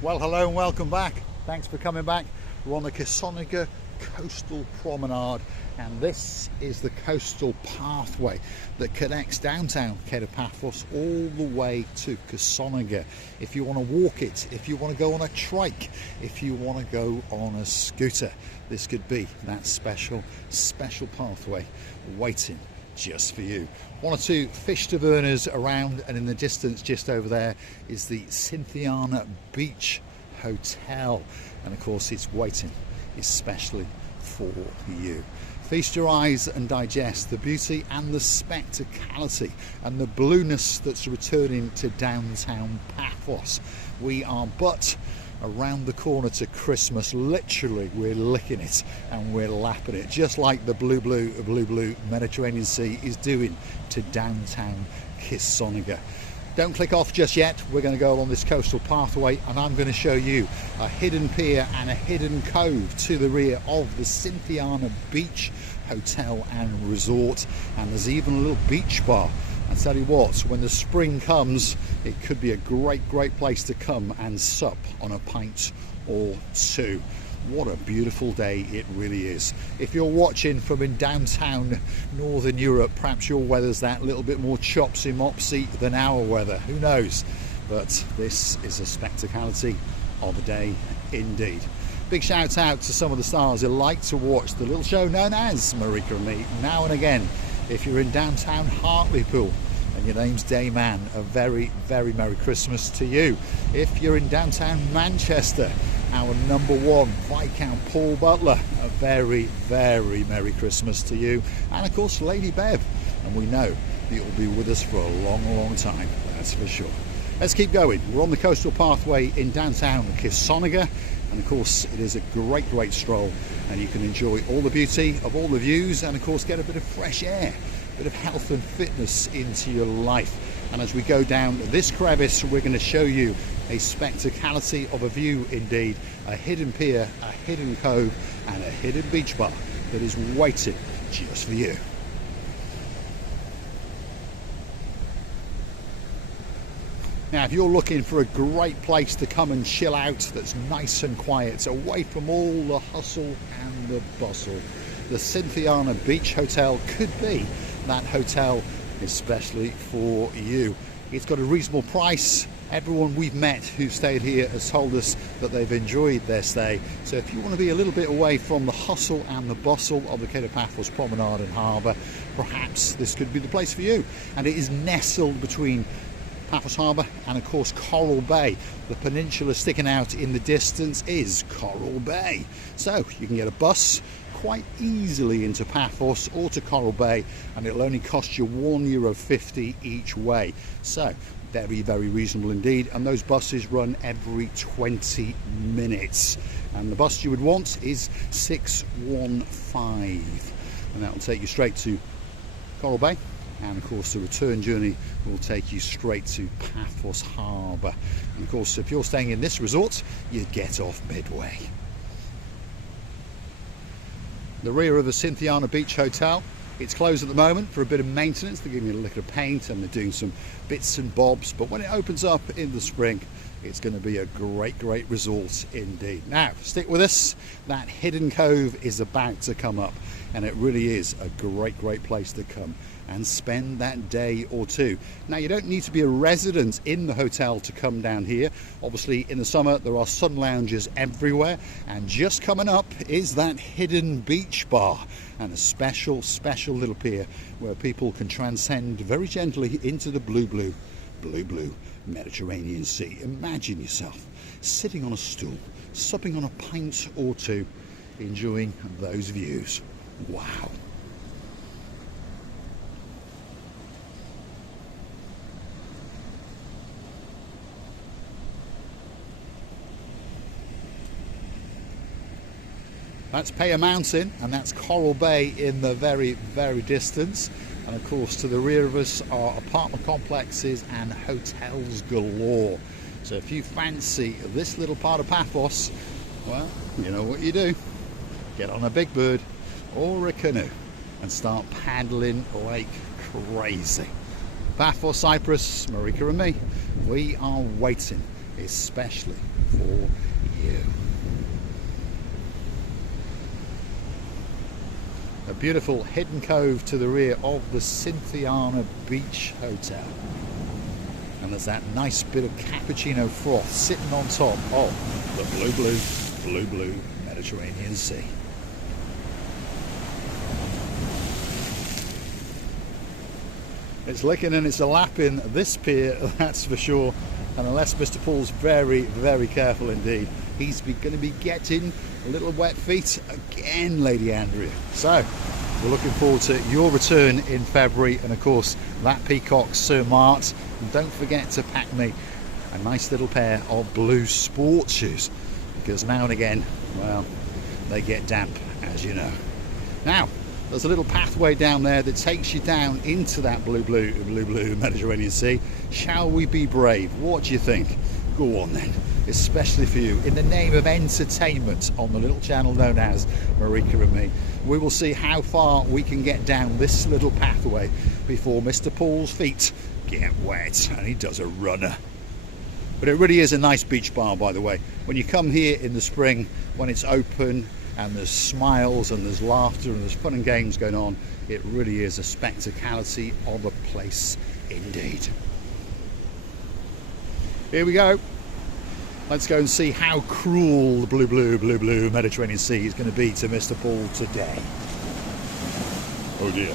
Well, hello and welcome back. Thanks for coming back. We're on the Kissonerga coastal promenade, and this is the coastal pathway that connects downtown Paphos all the way to Kissonerga. If you want to walk it, if you want to go on a trike, if you want to go on a scooter, this could be that special pathway waiting just for you. One or two fish tavernas around, and in the distance just over there is the Cynthiana Beach Hotel, and of course it's waiting especially for you. Feast your eyes and digest the beauty and the spectacality and the blueness that's returning to downtown Paphos. We are but around the corner to Christmas. Literally, we're licking it and we're lapping it, just like the blue Mediterranean Sea is doing to downtown Kissonerga. Don't click off just yet. We're going to go along this coastal pathway, and I'm going to show you a hidden pier and a hidden cove to the rear of the Cynthiana Beach Hotel and Resort, and there's even a little beach bar. I tell you what, when the spring comes, it could be a great place to come and sup on a pint or two. What a beautiful day it really is. If you're watching from in downtown Northern Europe, perhaps your weather's that little bit more chopsy-mopsy than our weather, who knows? But this is a spectacality of a day indeed. Big shout out to some of the stars who like to watch the little show known as Marika and Me now and again. If you're in downtown Hartlepool and your name's Dayman, a very Merry Christmas to you. If you're in downtown Manchester, our number one Viscount Paul Butler, a very Merry Christmas to you. And of course Lady Bev, and we know you'll be with us for a long time, that's for sure. Let's keep going. We're on the coastal pathway in downtown Kissonerga, and of course it is a great stroll, and you can enjoy all the beauty of all the views, and of course get a bit of fresh air, a bit of health and fitness into your life. And as we go down this crevice, we're going to show you a spectacality of a view indeed, a hidden pier, a hidden cove, and a hidden beach bar that is waiting just for you. Now, if you're looking for a great place to come and chill out that's nice and quiet, away from all the hustle and the bustle, the Cynthiana Beach Hotel could be that hotel especially for you. It's got a reasonable price. Everyone we've met who've stayed here has told us that they've enjoyed their stay. So if you want to be a little bit away from the hustle and the bustle of the Paphos Promenade and Harbour, perhaps this could be the place for you. And it is nestled between Paphos Harbour and of course Coral Bay. The peninsula sticking out in the distance is Coral Bay. So you can get a bus quite easily into Paphos or to Coral Bay, and it'll only cost you €1.50 each way. So very reasonable indeed, and those buses run every 20 minutes. And the bus you would want is 615, and that will take you straight to Coral Bay. And of course the return journey will take you straight to Paphos Harbour. And of course if you're staying in this resort, you get off midway. The rear of the Cynthiana Beach Hotel, it's closed at the moment for a bit of maintenance. They're giving it a lick of paint and they're doing some bits and bobs, but when it opens up in the spring, it's going to be a great resort indeed. Now stick with us, that hidden cove is about to come up, and it really is a great place to come and spend that day or two. Now you don't need to be a resident in the hotel to come down here. Obviously in the summer there are sun lounges everywhere, and just coming up is that hidden beach bar and a special little pier where people can transcend very gently into the blue Mediterranean Sea. Imagine yourself sitting on a stool, supping on a pint or two, enjoying those views. Wow. That's Pier Mountain, and that's Coral Bay in the very distance. And of course to the rear of us are apartment complexes and hotels galore. So if you fancy this little part of Paphos, well, you know what you do. Get on a big bird or a canoe and start paddling like crazy. Paphos Cyprus, Marika and me, we are waiting especially for you. A beautiful hidden cove to the rear of the Cynthiana Beach Hotel. And there's that nice bit of cappuccino froth sitting on top of the blue Mediterranean Sea. It's licking and it's a lapping this pier, that's for sure. And unless Mr. Paul's very, very careful indeed, he's going to be getting a little wet feet again, Lady Andrea. So we're looking forward to your return in February, and of course that Peacock Sir Mart. And don't forget to pack me a nice little pair of blue sports shoes, because now and again, well, they get damp, as you know. Now, there's a little pathway down there that takes you down into that blue Mediterranean Sea. Shall we be brave? What do you think? Go on then, especially for you, in the name of entertainment on the little channel known as Marika and Me. We will see how far we can get down this little pathway before Mr. Paul's feet get wet and he does a runner. But it really is a nice beach bar, by the way. When you come here in the spring, when it's open and there's smiles and there's laughter and there's fun and games going on, it really is a spectacality of a place indeed. Here we go. Let's go and see how cruel the blue Mediterranean Sea is going to be to Mr. Paul today. Oh dear.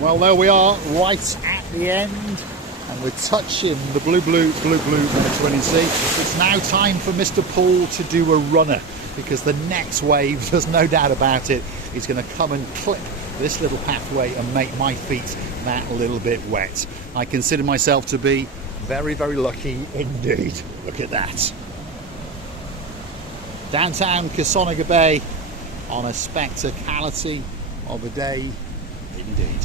Well, there we are, right at the end, and we're touching the blue Mediterranean Sea. It's now time for Mr. Paul to do a runner, because the next wave, there's no doubt about it, is going to come and clip this little pathway and make my feet that little bit wet. I consider myself to be very, very lucky indeed. Look at that. Downtown Kissonerga Bay on a spectacality of a day indeed.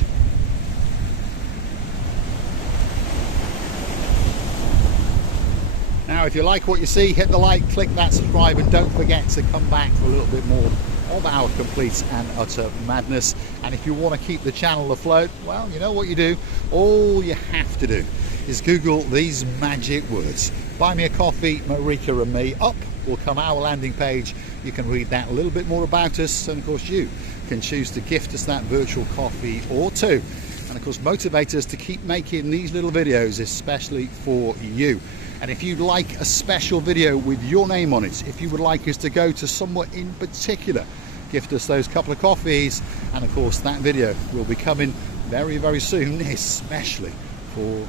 Now, if you like what you see, hit the like, click that subscribe, and don't forget to come back for a little bit more of our complete and utter madness. And if you want to keep the channel afloat, well, you know what you do. All you have to do is Google these magic words: buy me a coffee, Marika and Me. Up will come our landing page. You can read that a little bit more about us, and of course you can choose to gift us that virtual coffee or two, and of course motivate us to keep making these little videos especially for you. And if you'd like a special video with your name on it, if you would like us to go to somewhere in particular, gift us those couple of coffees, and of course that video will be coming very, very soon, especially for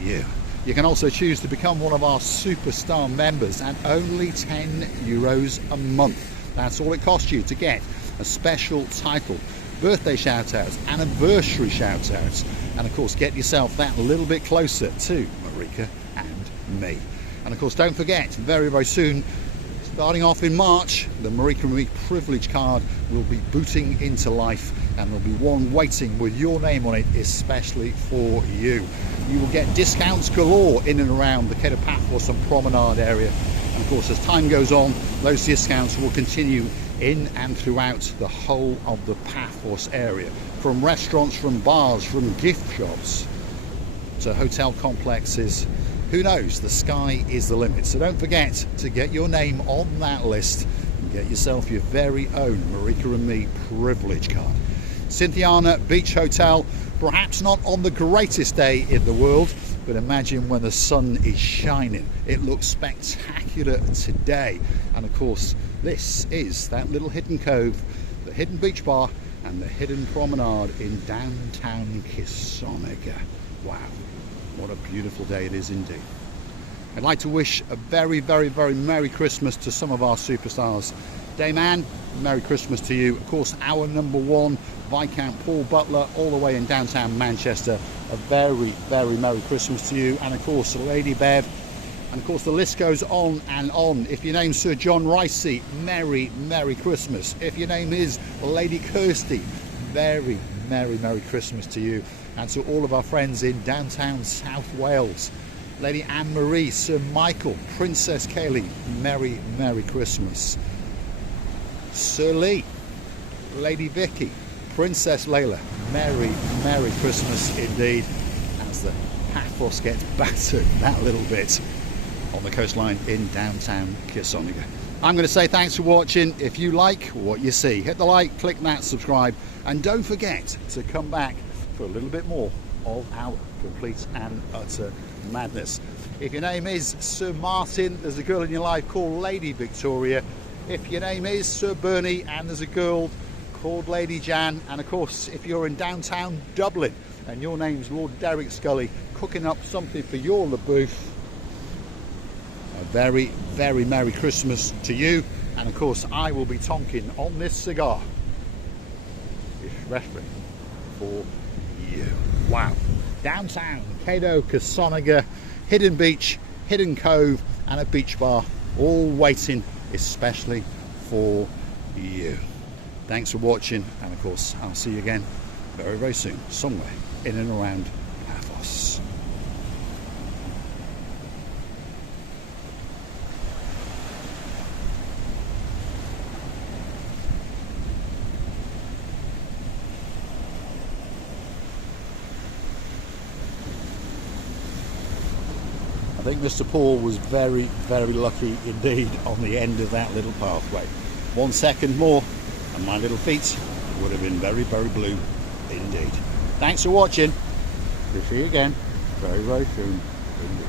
you. You can also choose to become one of our superstar members at only €10 a month. That's all it costs you to get a special title, birthday shout-outs, anniversary shout-outs, and of course get yourself that little bit closer to Marika and Me. And of course don't forget, very, very soon, starting off in March, the Marika and Me privilege card will be booting into life, and there'll be one waiting with your name on it especially for you. You will get discounts galore in and around the Paphos and Promenade area, and of course as time goes on, those discounts will continue in and throughout the whole of the Paphos area, from restaurants, from bars, from gift shops to hotel complexes. Who knows, the sky is the limit. So don't forget to get your name on that list and get yourself your very own Marika and Me privilege card. Cynthiana Beach Hotel, perhaps not on the greatest day in the world, but imagine when the sun is shining. It looks spectacular today. And of course, this is that little hidden cove, the hidden beach bar, and the hidden promenade in downtown Kissonerga. Wow, what a beautiful day it is indeed. I'd like to wish a very, very, very Merry Christmas to some of our superstars. Dayman, Merry Christmas to you. Of course, our number one, Viscount Paul Butler, all the way in downtown Manchester. A very, very Merry Christmas to you. And of course, Lady Bev. And of course, the list goes on and on. If your name's Sir John Ricey, Merry, Merry Christmas. If your name is Lady Kirsty, very Merry Christmas to you, and to all of our friends in downtown South Wales. Lady Anne-Marie, Sir Michael, Princess Kaylee, Merry Christmas. Sir Lee, Lady Vicky, Princess Layla, Merry Christmas indeed, as the Paphos gets battered that little bit on the coastline in downtown Kissonerga. I'm going to say thanks for watching. If you like what you see, hit the like, click that subscribe, and don't forget to come back for a little bit more of our complete and utter madness. If your name is Sir Martin, there's a girl in your life called Lady Victoria. If your name is Sir Bernie and there's a girl called Lady Jan, and of course if you're in downtown Dublin and your name's Lord Derek Scully cooking up something for your LaBouffe, a very Merry Christmas to you. And of course I will be tonking on this cigar, especially for you. Wow. Downtown Cato, Kissonerga, hidden beach, hidden cove and a beach bar, all waiting especially for you. Thanks for watching, and of course I'll see you again very soon, somewhere in and around Paphos. I think Mr. Paul was very lucky indeed on the end of that little pathway. 1 second more and my little feet would have been very blue indeed. Thanks for watching. We'll see you again very soon indeed.